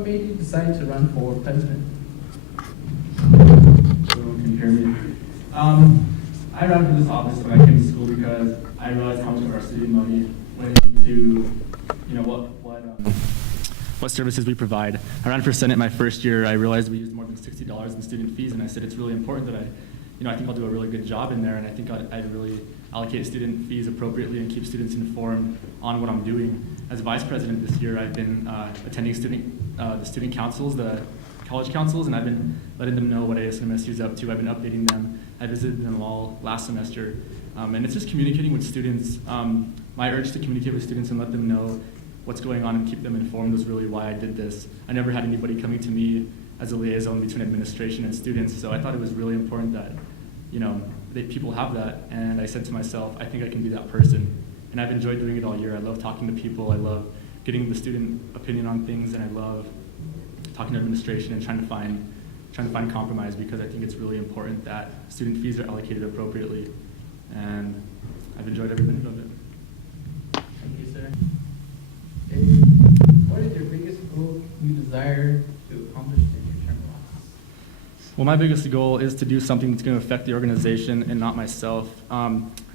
what made you decide to run for president? Everyone can hear me. I ran for this office when I came to school because I realized how much of our student money went into, what services we provide. I ran for Senate my first year. I realized we used more than $60 in student fees, and I said it's really important that I think I'll do a really good job in there, and I think I'd really allocate student fees appropriately and keep students informed on what I'm doing. As vice president this year, I've been attending the student councils, the college councils, and I've been letting them know what ASNMSU is up to. I've been updating them. I visited them all last semester. And it's just communicating with students. My urge to communicate with students and let them know what's going on and keep them informed was really why I did this. I never had anybody coming to me as a liaison between administration and students, so I thought it was really important that, people have that. And I said to myself, I think I can be that person. And I've enjoyed doing it all year. I love talking to people. I love getting the student opinion on things, and I love talking to administration and trying to find compromise, because I think it's really important that student fees are allocated appropriately. And I've enjoyed every minute of it. Thank you, sir. What is your biggest goal you desire to accomplish in your term of office? Well, my biggest goal is to do something that's going to affect the organization and not myself.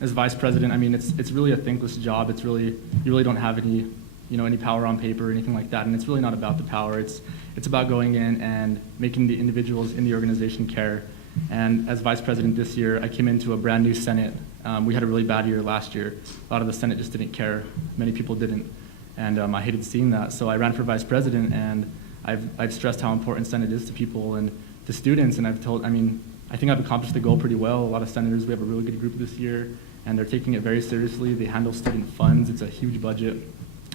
As vice president, I mean, it's really a thankless job. You really don't have any power on paper or anything like that, and it's really not about the power. It's about going in and making the individuals in the organization care. And as vice president this year, I came into a brand new Senate. We had a really bad year last year. A lot of the Senate just didn't care. Many people didn't. And I hated seeing that. So I ran for vice president, and I've stressed how important Senate is to people and to students. And I think I've accomplished the goal pretty well. A lot of senators, we have a really good group this year, and they're taking it very seriously. They handle student funds. It's a huge budget.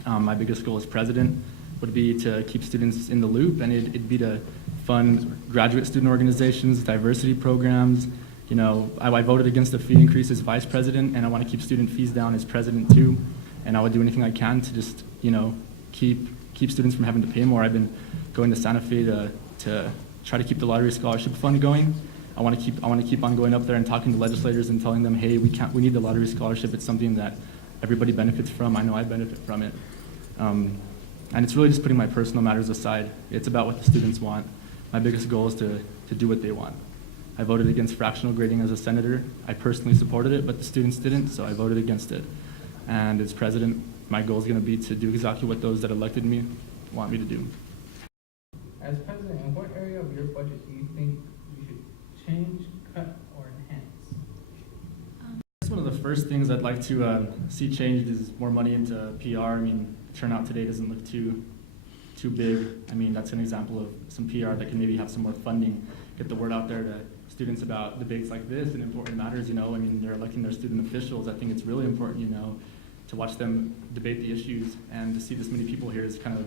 My biggest goal as president would be to keep students in the loop, and it'd be to fund graduate student organizations, diversity programs. I voted against the fee increase as vice president, and I want to keep student fees down as president too. And I would do anything I can to just, keep students from having to pay more. I've been going to Santa Fe to try to keep the lottery scholarship fund going. I want to keep on going up there and talking to legislators and telling them, hey, we need the lottery scholarship. It's something that everybody benefits from. I know I benefit from it. And it's really just putting my personal matters aside. It's about what the students want. My biggest goal is to do what they want. I voted against fractional grading as a senator. I personally supported it, but the students didn't, so I voted against it. And as president, my goal is going to be to do exactly what those that elected me want me to do. As president, in what area of your budget do you think you should change, cut, or enhance? One of the first things I'd like to see changed is more money into PR. I mean, turnout today doesn't look too big. I mean, that's an example of some PR that can maybe have some more funding, get the word out there to students about debates like this and important matters. I mean, they're electing their student officials. I think it's really important, to watch them debate the issues, and to see this many people here is kind of,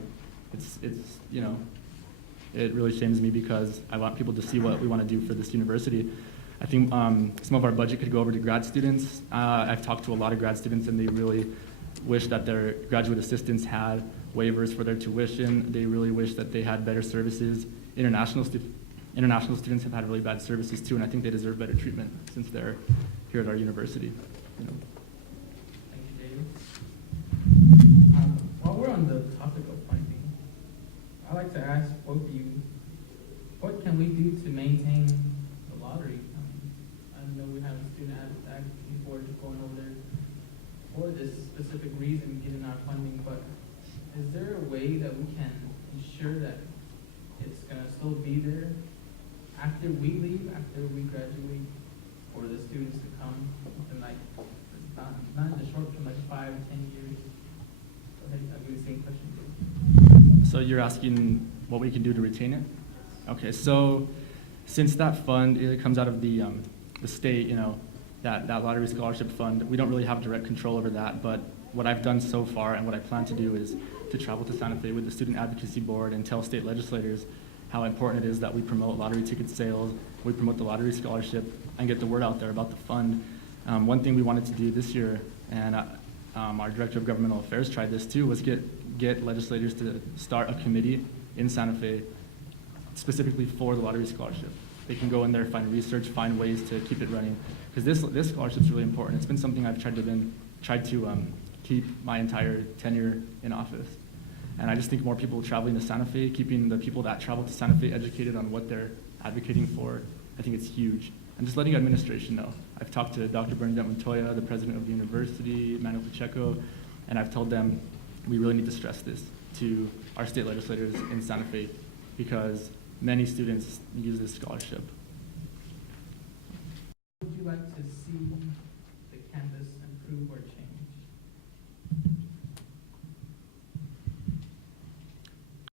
it really shames me, because I want people to see what we want to do for this university. I think some of our budget could go over to grad students. I've talked to a lot of grad students, and they really wish that their graduate assistants had waivers for their tuition. They really wish that they had better services. International students have had really bad services too, and I think they deserve better treatment since they're here at our university. Thank you, David. While we're on the topic of funding, I'd like to ask both of you, what can we do to maintain the lottery? I know we have a student advocacy board going over there for this specific reason, getting our funding, but is there a way that we can ensure that it's going to still be there after we leave, after we graduate, for the students to come in not in the short term, like 5 or 10 years? Go ahead, I'll give you the same question. So you're asking what we can do to retain it? Okay, so since that fund, it comes out of the state, that lottery scholarship fund, we don't really have direct control over that, but what I've done so far and what I plan to do is to travel to Santa Fe with the Student Advocacy Board and tell state legislators how important it is that we promote lottery ticket sales, we promote the lottery scholarship, and get the word out there about the fund. One thing we wanted to do this year, and our Director of Governmental Affairs tried this too, was get legislators to start a committee in Santa Fe specifically for the lottery scholarship. They can go in there, find research, find ways to keep it running, because this scholarship is really important. It's been something I've tried to keep my entire tenure in office. And I just think more people traveling to Santa Fe, keeping the people that travel to Santa Fe educated on what they're advocating for, I think it's huge. And just letting administration know. I've talked to Dr. Bernadette Montoya, the president of the university, Manuel Pacheco, and I've told them we really need to stress this to our state legislators in Santa Fe because many students use this scholarship. Would you like to see the campus improve or change?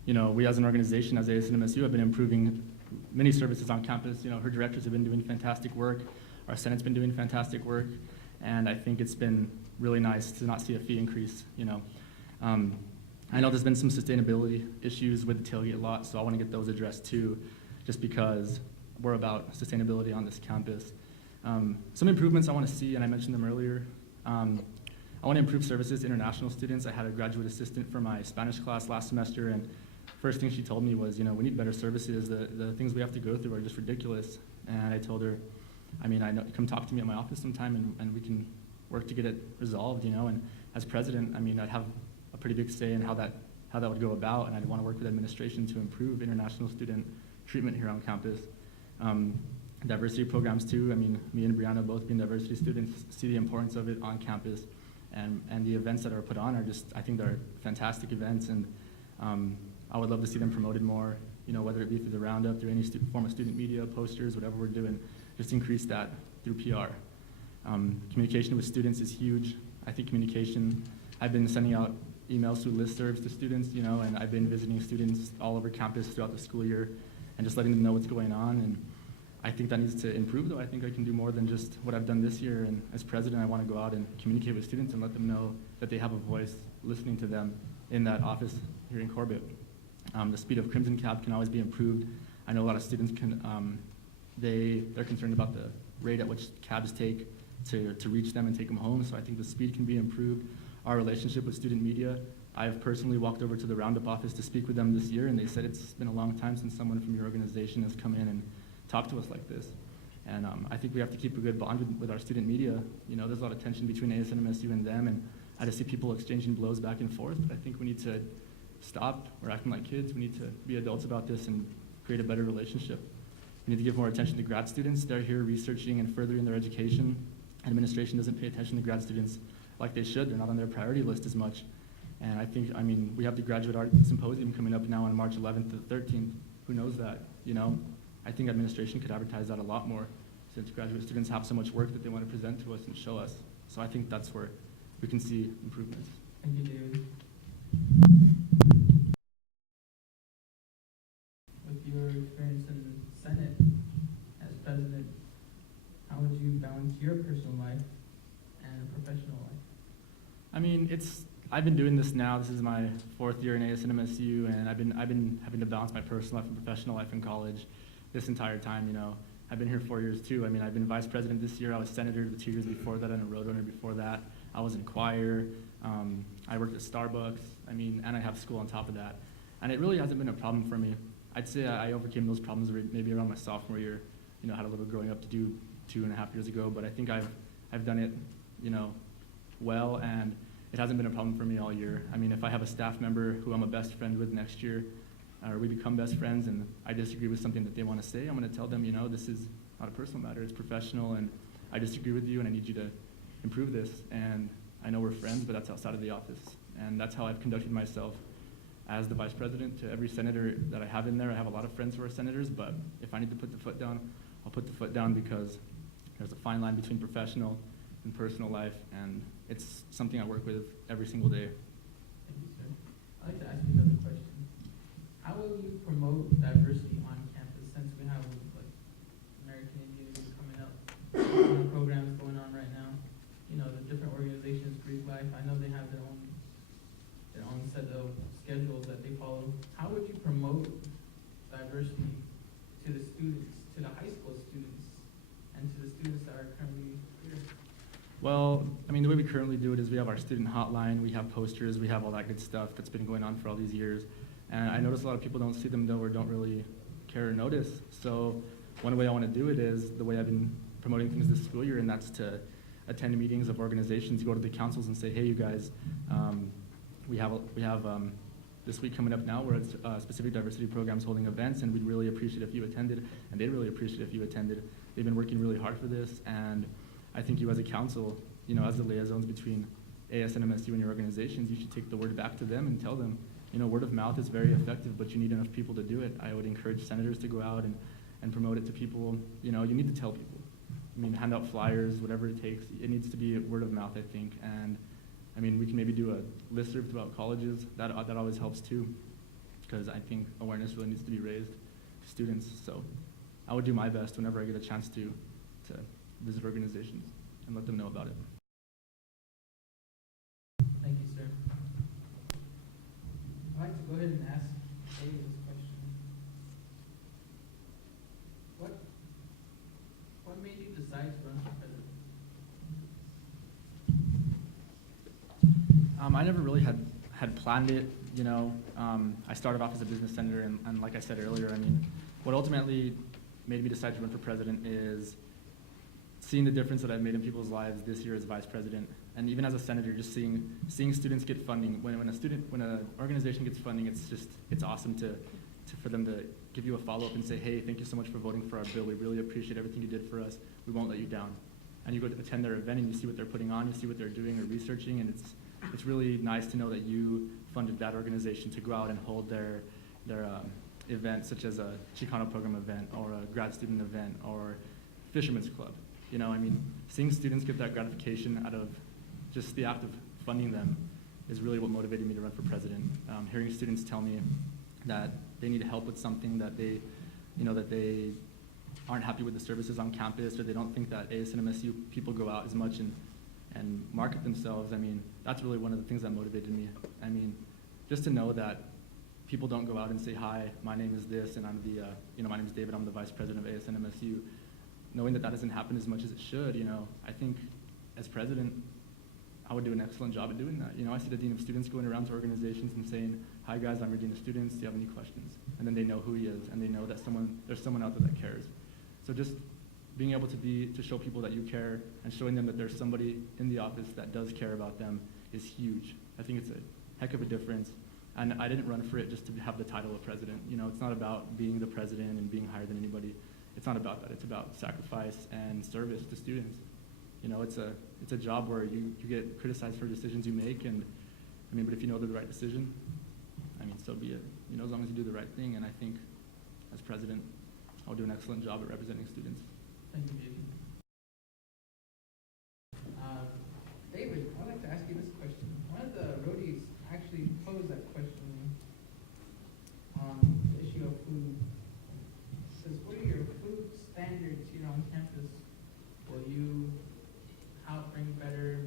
You know, we as an organization, as ASNMSU, have been improving many services on campus. You know, her directors have been doing fantastic work. Our Senate's been doing fantastic work. And I think it's been really nice to not see a fee increase, you know. I know there's been some sustainability issues with the tailgate lot, so I want to get those addressed too, just because we're about sustainability on this campus. Some improvements I want to see, and I mentioned them earlier. I want to improve services to international students. I had a graduate assistant for my Spanish class last semester, and first thing she told me was, you know, we need better services. The things we have to go through are just ridiculous. And I told her, I mean, I know, come talk to me at my office sometime, and we can work to get it resolved, you know. And as president, I mean, I'd have a pretty big say in how that would go about, and I'd want to work with administration to improve international student treatment here on campus. Diversity programs too. I mean, me and Brianna, both being diversity students, see the importance of it on campus, and the events that are put on are just, I think they're fantastic events, and I would love to see them promoted more, you know, whether it be through the roundup, through any form of student media, posters, whatever we're doing, just increase that through PR. Communication with students is huge. I think communication, I've been sending out emails through listservs to students, you know, and I've been visiting students all over campus throughout the school year and just letting them know what's going on. And I think that needs to improve, though. I think I can do more than just what I've done this year. And as president, I want to go out and communicate with students and let them know that they have a voice listening to them in that office here in Corbett. The speed of Crimson Cab can always be improved. I know a lot of students can, they're concerned about the rate at which cabs take to reach them and take them home, so I think the speed can be improved. Our relationship with student media, I've personally walked over to the Roundup office to speak with them this year, and they said it's been a long time since someone from your organization has come in and talked to us like this. And I think we have to keep a good bond with our student media. You know, there's a lot of tension between ASNMSU and them, and I just see people exchanging blows back and forth. But I think we need to stop. We're acting like kids. We need to be adults about this and create a better relationship. We need to give more attention to grad students. They're here researching and furthering their education. Administration doesn't pay attention to grad students like they should. They're not on their priority list as much. And I think, I mean, we have the Graduate Art Symposium coming up now on March 11th to the 13th. Who knows that, you know? I think administration could advertise that a lot more since graduate students have so much work that they want to present to us and show us. So I think that's where we can see improvements. Thank you, David. With your experience in the Senate as president, how would you balance your personal life and professional life? I mean, I've been doing this now. This is my 4th year in ASNMSU, and I've been having to balance my personal life and professional life in college this entire time. You know, I've been here 4 years too. I mean, I've been vice president this year. I was senator the 2 years before that, and a roadrunner before that. I was in choir. I worked at Starbucks. I mean, and I have school on top of that. And it really hasn't been a problem for me. I'd say I overcame those problems maybe around my sophomore year. You know, had a little growing up to do 2.5 years ago, but I think I've done it, you know, well, and it hasn't been a problem for me all year. I mean, if I have a staff member who I'm a best friend with next year, or we become best friends and I disagree with something that they want to say, I'm going to tell them, you know, this is not a personal matter, it's professional, and I disagree with you and I need you to improve this. And I know we're friends, but that's outside of the office. And that's how I've conducted myself as the vice president to every senator that I have in there. I have a lot of friends who are senators, but if I need to put the foot down, I'll put the foot down, because there's a fine line between professional and personal life, and it's something I work with every single day. Thank you, sir. I'd like to ask you another question. How will you promote diversity on campus, since we have like American Indian coming up, programs going on right now? You know, the different organizations, Greek Life, I know they have their own set of schedules that they follow. How would you promote diversity to the students, to the high school students, and to the students that are currently here? Well, I mean, the way we currently do it is we have our student hotline, we have posters, we have all that good stuff that's been going on for all these years. And I notice a lot of people don't see them, though, or don't really care or notice. So one way I want to do it is the way I've been promoting things this school year, and that's to attend meetings of organizations, go to the councils and say, hey, you guys, we have this week coming up now, where it's specific diversity programs holding events, and we'd really appreciate if you attended, and they'd really appreciate if you attended. They've been working really hard for this, and I think you as a council, as the liaisons between ASNMSU and your organizations, you should take the word back to them and tell them, word of mouth is very effective, but you need enough people to do it. I would encourage senators to go out and promote it to people. You need to tell people. Hand out flyers, whatever it takes. It needs to be word of mouth, I think. And we can maybe do a listserv throughout colleges. That always helps too, because I think awareness really needs to be raised to students. So I would do my best whenever I get a chance to visit organizations and let them know about it. Thank you, sir. I'd like to go ahead and ask David this question. What made you decide to run for president? I never really had planned it. I started off as a business senator, and like I said earlier, what ultimately made me decide to run for president is seeing the difference that I've made in people's lives this year as vice president, and even as a senator, just seeing students get funding. When an organization gets funding, it's awesome for them to give you a follow-up and say, hey, thank you so much for voting for our bill. We really appreciate everything you did for us. We won't let you down. And you go to attend their event and you see what they're putting on, you see what they're doing or researching, and it's really nice to know that you funded that organization to go out and hold their events, such as a Chicano program event or a grad student event or Fisherman's Club. Seeing students get that gratification out of just the act of funding them is really what motivated me to run for president. Hearing students tell me that they need help with something, that they aren't happy with the services on campus, or they don't think that ASNMSU people go out as much and market themselves. That's really one of the things that motivated me. Just to know that people don't go out and say, hi, my name is this, and I'm my name is David, I'm the vice president of ASNMSU. Knowing that doesn't happen as much as it should, I think as president, I would do an excellent job at doing that. I see the dean of students going around to organizations and saying, hi guys, I'm your dean of students, do you have any questions? And then they know who he is, and they know that there's someone out there that cares. So just being able to show people that you care and showing them that there's somebody in the office that does care about them is huge. I think it's a heck of a difference. And I didn't run for it just to have the title of president. It's not about being the president and being higher than anybody. It's not about that. It's about sacrifice and service to students. It's a job where you get criticized for decisions you make, and but if you know they're the right decision, so be it. As long as you do the right thing. And I think as president, I'll do an excellent job at representing students. Thank you, David. David, I'd like to ask you this question. One of the roadies actually posed that question on the issue of food. It says, what are your food standards here on campus? Will you help bring better,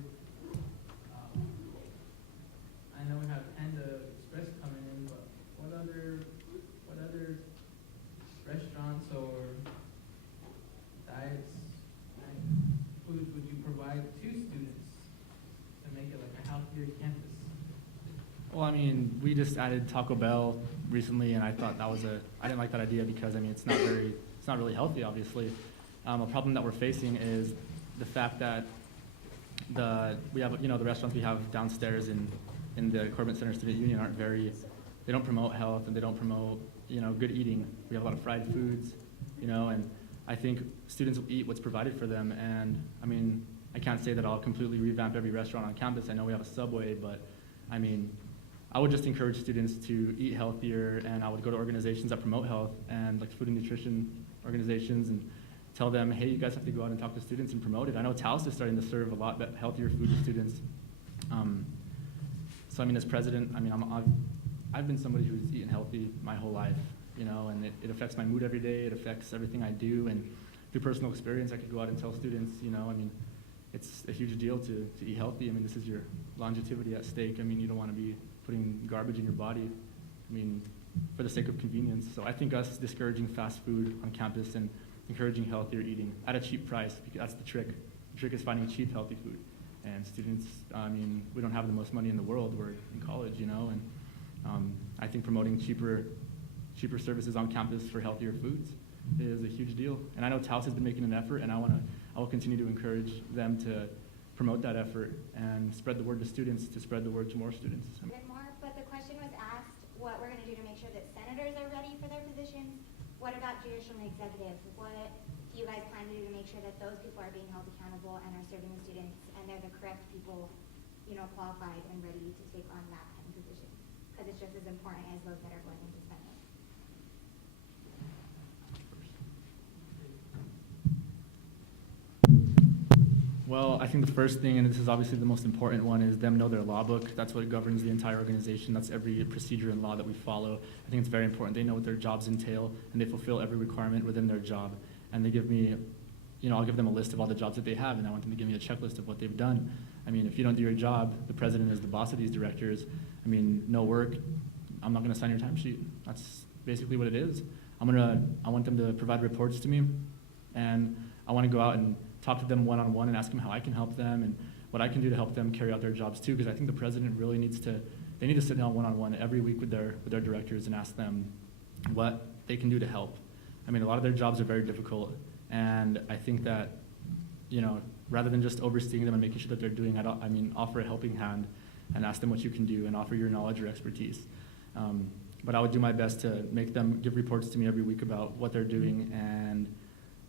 I know we have Panda Express coming in, but what other restaurants or diets and foods would you provide to students to make it like a healthier campus? Well, we just added Taco Bell recently, and I thought I didn't like that idea because it's not really healthy, obviously. A problem that we're facing is the fact that the restaurants we have downstairs in the Corbett Center Student Union they don't promote health, and they don't promote good eating. We have a lot of fried foods, and I think students will eat what's provided for them. And I can't say that I'll completely revamp every restaurant on campus. I know we have a Subway, but I would just encourage students to eat healthier, and I would go to organizations that promote health and like food and nutrition organizations and tell them, hey, you guys have to go out and talk to students and promote it. I know Taos is starting to serve a lot healthier food to students. So as president, I've been somebody who's eaten healthy my whole life, and it affects my mood every day. It affects everything I do, and through personal experience, I could go out and tell students, it's a huge deal to eat healthy. This is your longevity at stake. You don't want to be putting garbage in your body, for the sake of convenience. So I think us discouraging fast food on campus and encouraging healthier eating at a cheap price, because that's the trick. The trick is finding cheap, healthy food. And students, we don't have the most money in the world. We're in college, and I think promoting cheaper services on campus for healthier foods is a huge deal. And I know Taos has been making an effort, and I will continue to encourage them to promote that effort and spread the word to students, to spread the word to more students. More, but the question was asked what we're gonna do to make sure that senators are ready for their positions. What about judicial and executive? What do you guys plan to do to make sure that those people are being held accountable and are serving the students and they're the correct people, you know, qualified and ready to take on that kind of position? Because it's just as important as those that are going into Senate. Well, I think the first thing, and this is obviously the most important one, is them know their law book. That's what governs the entire organization. That's every procedure and law that we follow. I think it's very important. They know what their jobs entail, and they fulfill every requirement within their job. And they give me, you know, I'll give them a list of all the jobs that they have, and I want them to give me a checklist of what they've done. I mean, if you don't do your job, the president is the boss of these directors. I mean, no work, I'm not gonna sign your timesheet. That's basically what it is. I want them to provide reports to me, and I wanna go out and talk to them one-on-one and ask them how I can help them and what I can do to help them carry out their jobs too, because I think the president really needs to, they need to sit down one-on-one every week with their directors and ask them what they can do to help. I mean, a lot of their jobs are very difficult, and I think that, you know, rather than just overseeing them and making sure that they're doing it, I mean, offer a helping hand and ask them what you can do and offer your knowledge or expertise. But I would do my best to make them give reports to me every week about what they're doing and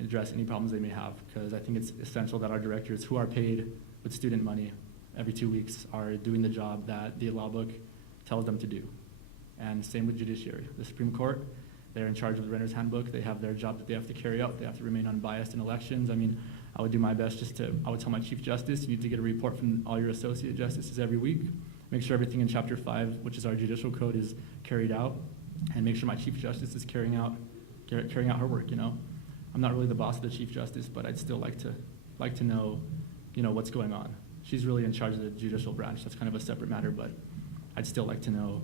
address any problems they may have, because I think it's essential that our directors, who are paid with student money every 2 weeks, are doing the job that the law book tells them to do. And same with judiciary. The Supreme Court, they're in charge of the renter's handbook. They have their job that they have to carry out. They have to remain unbiased in elections. I mean, I would do my best I would tell my Chief Justice, you need to get a report from all your associate justices every week. Make sure everything in Chapter 5, which is our judicial code, is carried out, and make sure my Chief Justice is carrying out her work, you know. I'm not really the boss of the Chief Justice, but I'd still like to know, you know, what's going on. She's really in charge of the judicial branch. That's kind of a separate matter, but I'd still like to know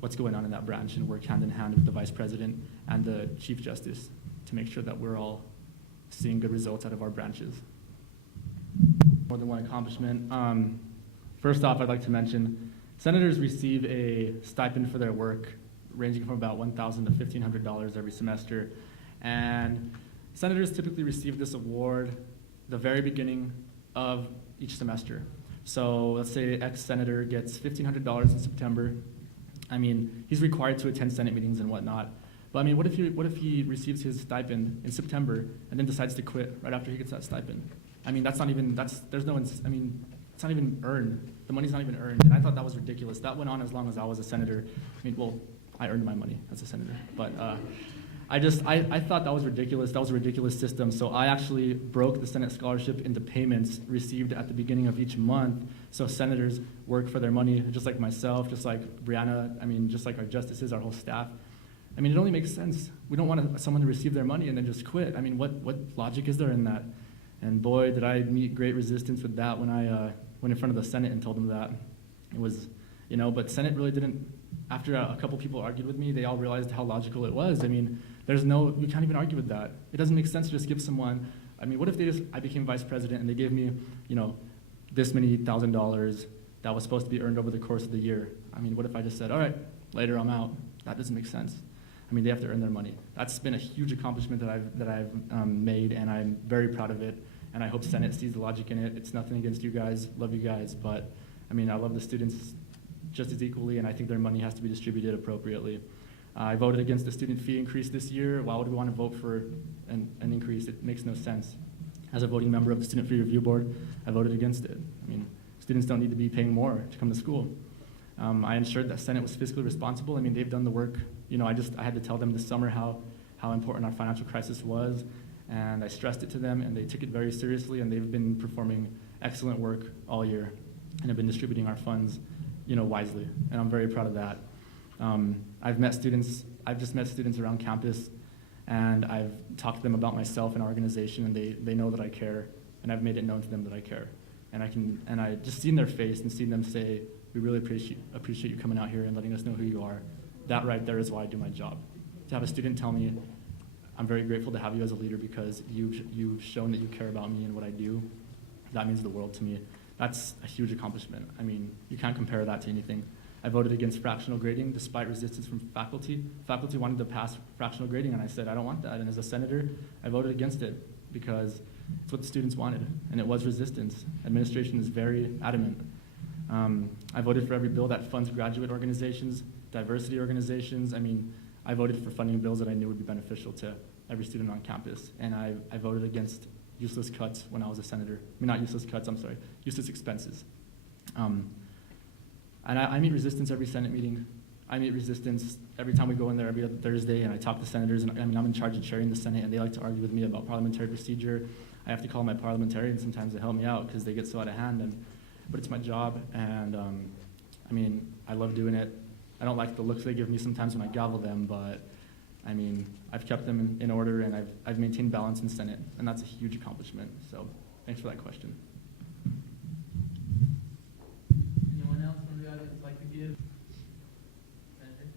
what's going on in that branch and work hand in hand with the Vice President and the Chief Justice to make sure that we're all seeing good results out of our branches. More than one accomplishment. First off, I'd like to mention senators receive a stipend for their work ranging from about $1,000 to $1,500 every semester, and senators typically receive this award the very beginning of each semester. So let's say ex-senator gets $1,500 in September. I mean, he's required to attend Senate meetings and whatnot. But I mean, what if he receives his stipend in September and then decides to quit right after he gets that stipend? I mean, it's not even earned. The money's not even earned. And I thought that was ridiculous. That went on as long as I was a senator. I mean, well, I earned my money as a senator, but I thought that was ridiculous. That was a ridiculous system. So I actually broke the Senate scholarship into payments received at the beginning of each month. So senators work for their money, just like myself, just like Brianna, I mean, just like our justices, our whole staff. I mean, it only makes sense. We don't want someone to receive their money and then just quit. I mean, what logic is there in that? And boy, did I meet great resistance with that when I went in front of the Senate and told them that. It was, you know, but Senate really didn't, after a couple people argued with me, they all realized how logical it was. I mean, you can't even argue with that. It doesn't make sense to just give someone, I mean, what if I became vice president and they gave me, you know, this many $1,000 that was supposed to be earned over the course of the year? I mean, what if I just said, all right, later I'm out? That doesn't make sense. I mean, they have to earn their money. That's been a huge accomplishment that I've made, and I'm very proud of it. And I hope Senate sees the logic in it. It's nothing against you guys, love you guys, but I mean, I love the students just as equally, and I think their money has to be distributed appropriately. I voted against the student fee increase this year. Why would we want to vote for an increase? It makes no sense. As a voting member of the Student Fee Review Board, I voted against it. I mean, students don't need to be paying more to come to school. I ensured that Senate was fiscally responsible. I mean, they've done the work. You know, I had to tell them this summer how important our financial crisis was, and I stressed it to them, and they took it very seriously, and they've been performing excellent work all year, and have been distributing our funds, you know, wisely, and I'm very proud of that. I've just met students around campus, and I've talked to them about myself and our organization, and they know that I care, and I've made it known to them that I care. And I just seen their face and seen them say, we really appreciate you coming out here and letting us know who you are. That right there is why I do my job. To have a student tell me, I'm very grateful to have you as a leader because you've shown that you care about me and what I do, that means the world to me. That's a huge accomplishment. I mean, you can't compare that to anything. I voted against fractional grading despite resistance from faculty. Faculty wanted to pass fractional grading, and I said, I don't want that. And as a senator, I voted against it because it's what the students wanted, and it was resistance. Administration is very adamant. I voted for every bill that funds graduate organizations diversity organizations. I mean, I voted for funding bills that I knew would be beneficial to every student on campus, and I voted against useless cuts when I was a senator. I mean, not useless cuts, I'm sorry, useless expenses. And I meet resistance every Senate meeting. I meet resistance every time we go in there every other Thursday, and I talk to senators, and I mean, I'm in charge of chairing the Senate, and they like to argue with me about parliamentary procedure. I have to call my parliamentarians sometimes to help me out because they get so out of hand, but it's my job, and I mean, I love doing it. I don't like the looks they give me sometimes when I gavel them, but I mean, I've kept them in order, and I've maintained balance in Senate, and that's a huge accomplishment. So thanks for that question. Anyone else from the audience like to give? Senator?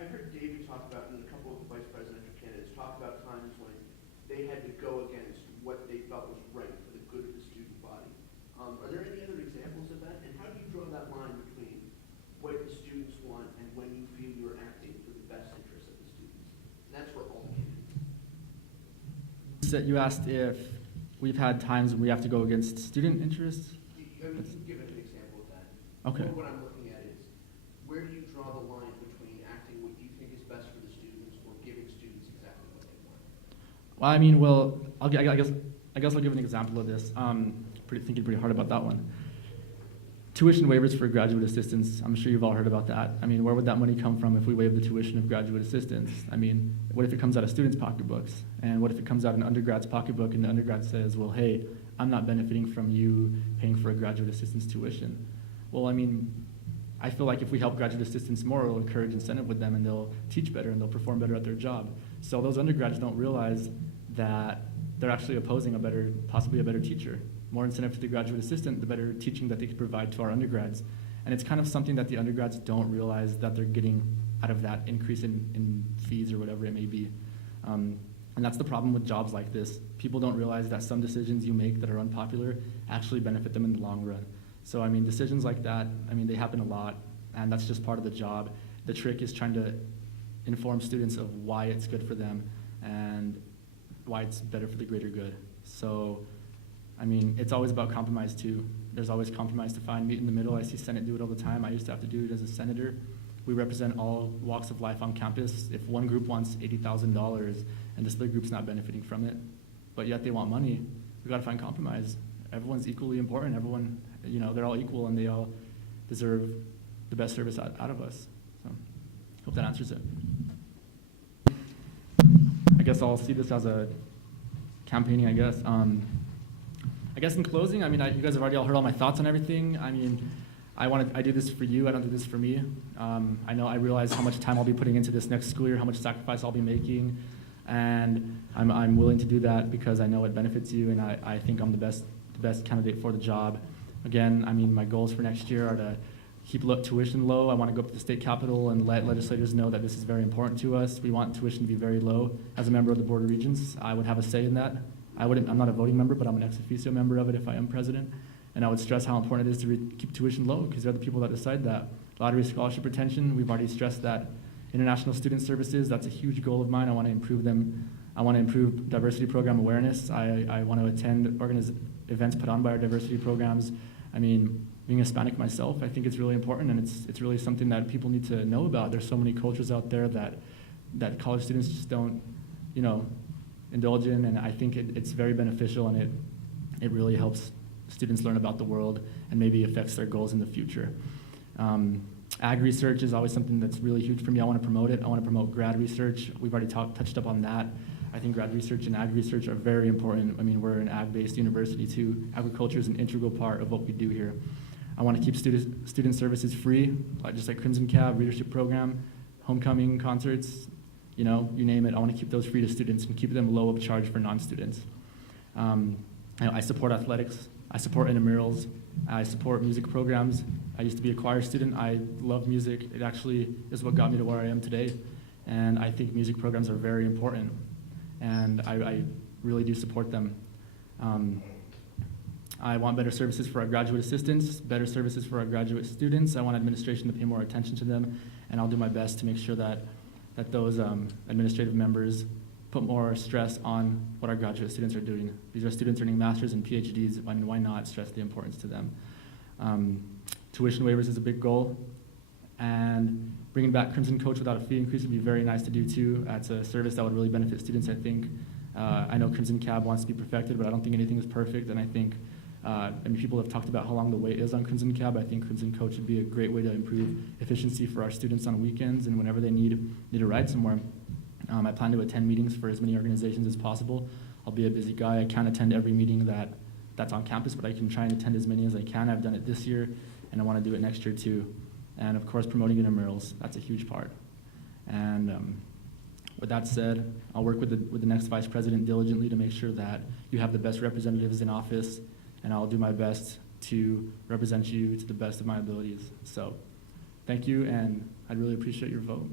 I heard David talk about, and a couple of the vice presidential candidates talk about times when they had to go against what they felt was right for the good of the student body. Are there any other examples of that? And how do you draw that line between what the students want and when you feel you're acting for the best interest of the students? And that's for all the candidates. You asked if we've had times when we have to go against student interests? You can give an example of that. Okay. Or what I'm looking at is, where do you draw the line between acting what you think is best for the students or giving students exactly what they want? Well, I mean, I guess I'll give an example of this. Thinking pretty hard about that one. Tuition waivers for graduate assistants. I'm sure you've all heard about that. I mean, where would that money come from if we waive the tuition of graduate assistants? I mean, what if it comes out of students' pocketbooks? And what if it comes out of an undergrad's pocketbook and the undergrad says, well, hey, I'm not benefiting from you paying for a graduate assistant's tuition? Well, I mean, I feel like if we help graduate assistants more, it'll encourage incentive with them, and they'll teach better and they'll perform better at their job. So those undergrads don't realize that they're actually opposing possibly a better teacher. More incentive to the graduate assistant, the better teaching that they could provide to our undergrads. And it's kind of something that the undergrads don't realize that they're getting out of that increase in fees or whatever it may be. And that's the problem with jobs like this. People don't realize that some decisions you make that are unpopular actually benefit them in the long run. So I mean, decisions like that, I mean, they happen a lot, and that's just part of the job. The trick is trying to inform students of why it's good for them and why it's better for the greater good. So, I mean, it's always about compromise too. There's always compromise to find, meet in the middle. I see Senate do it all the time. I used to have to do it as a senator. We represent all walks of life on campus. If one group wants $80,000 and this other group's not benefiting from it, but yet they want money, we gotta find compromise. Everyone's equally important. Everyone, you know, they're all equal and they all deserve the best service out of us. So, hope that answers it. I guess I'll see this as a campaigning, I guess. I guess in closing, I mean, you guys have already all heard all my thoughts on everything. I mean, I do this for you, I don't do this for me. I realize how much time I'll be putting into this next school year, how much sacrifice I'll be making, and I'm willing to do that because I know it benefits you, and I think I'm the best candidate for the job. Again, I mean, my goals for next year are to keep tuition low. I want to go up to the state capitol and let legislators know that this is very important to us. We want tuition to be very low. As a member of the Board of Regents, I would have a say in that. I'm not a voting member, but I'm an ex officio member of it if I am president. And I would stress how important it is to keep tuition low because they're the people that decide that. Lottery scholarship retention, we've already stressed that. International student services, that's a huge goal of mine. I want to improve them. I want to improve diversity program awareness. I want to attend events put on by our diversity programs. I mean, being Hispanic myself, I think it's really important, and it's really something that people need to know about. There's so many cultures out there that college students just don't, indulge in, and I think it's very beneficial, and it really helps students learn about the world and maybe affects their goals in the future. Ag research is always something that's really huge for me. I want to promote it. I want to promote grad research. We've already touched up on that. I think grad research and ag research are very important. I mean, we're an ag-based university too. Agriculture is an integral part of what we do here. I want to keep student services free, just like Crimson Cab, Readership Program, homecoming concerts, you name it. I want to keep those free to students and keep them low of charge for non-students. I support athletics. I support intramurals. I support music programs. I used to be a choir student. I love music. It actually is what got me to where I am today. And I think music programs are very important. And I really do support them. I want better services for our graduate assistants, better services for our graduate students. I want administration to pay more attention to them, and I'll do my best to make sure that those administrative members put more stress on what our graduate students are doing. These are students earning masters and PhDs. I mean, why not stress the importance to them? Tuition waivers is a big goal, and Bringing back Crimson Coach without a fee increase would be very nice to do too. That's a service that would really benefit students, I think. I know Crimson Cab wants to be perfected, but I don't think anything is perfect, and I think people have talked about how long the wait is on Crimson Cab. I think Crimson Coach would be a great way to improve efficiency for our students on weekends and whenever they need a ride somewhere. I plan to attend meetings for as many organizations as possible. I'll be a busy guy. I can't attend every meeting that's on campus, but I can try and attend as many as I can. I've done it this year, and I want to do it next year too. And of course, promoting intramurals, that's a huge part. And with that said, I'll work with the next vice president diligently to make sure that you have the best representatives in office, and I'll do my best to represent you to the best of my abilities. So thank you, and I'd really appreciate your vote.